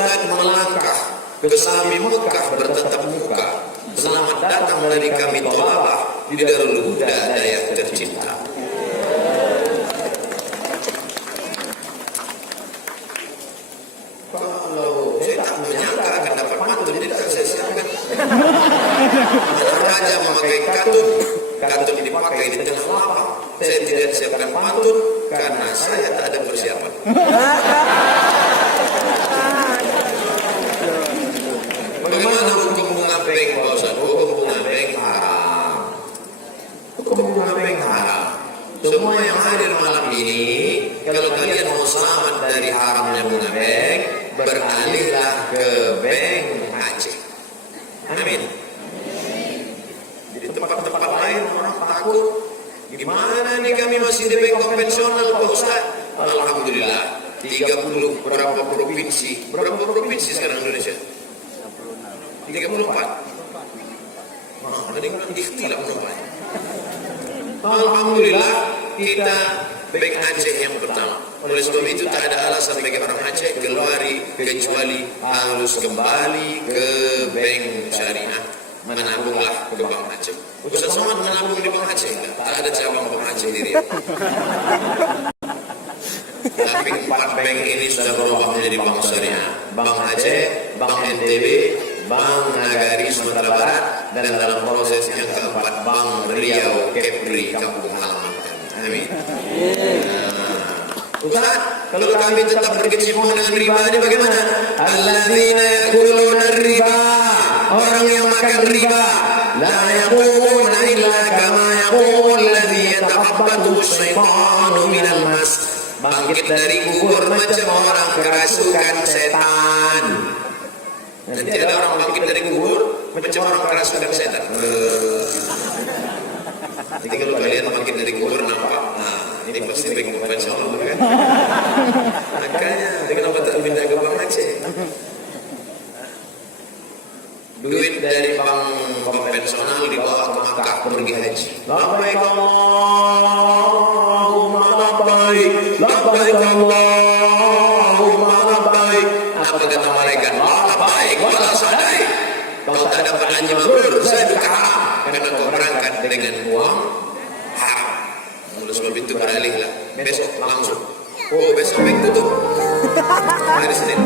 Ustaz melangkah ke Selami Mekah bertatap muka. Selamat datang dari kami Tolabah di Darul Huda Daya tercinta. Kalau saya tak menyangka akan dapat pantun, jadi tak saya siapkan. Raja memakai katun dipakai di tengah lapang. Saya tidak siapkan pantun karena saya tak ada persiapan. Bagaimana hukum bunga bank, Pak Ustaz? Hukum bunga bank haram. Hukum bunga bank haram. Semua yang hadir malam ini, kalau kalian mau selamat dari haramnya bunga bank, beralihlah ke bank Aceh. Amin. Di tempat-tempat lain orang takut. Gimana nih kami masih di bank konvensional, Pak Ustaz? Alhamdulillah. 30 berapa provinsi? Berapa provinsi sekarang Indonesia? 34. Ada yang bilang ikhtilaf namanya. Alhamdulillah kita bank Aceh yang pertama. Oleh sebab itu tak ada alasan bagi orang Aceh kecuali harus kembali ke bank syariah. Menabunglah ke bank Aceh. Ustaz Somad menabung di bank Aceh? Tak ada cabang bank Aceh di Riau. Tapi 4 bank ini sudah berubah menjadi bank syariah. Bank Aceh, Bank NTB, Bank Nagari Sumatera Barat, dan dalam proses yang keempat Bank Riau Kepri Kampung Halaman. Amin. Ustaz, kalau kami tetap berkecimpung dengan riba ini bagaimana? Alladzina yakuluna riba, orang yang makan riba, la yaqumuna illa kama yaqul alladzi yata'abbadu syaitanu minal mas. Bangkit dari kubur macam orang kerasukan setan. Nanti ada orang bangkit dari kubur macam orang kerasukan setan. Jadi kalau kalian bangkit dari kubur nampak, ini pasti bank konvensional kan? Makanya kenapa tak pindah ke bank Aceh? Duit dari bank konvensional dibawa ke Makkah pergi haji. Labbaik Allahumma labbaik, labbaik Allahumma labbaik. Apa kata malaikat? Labbaik wala sadaik. Kau tak dapat haji mabrur, saya juga haram karena kau berangkat dengan uang haram. Oleh sebab itu beralihlah. Besok langsung. Oh, besok bank tutup. Hari Senin.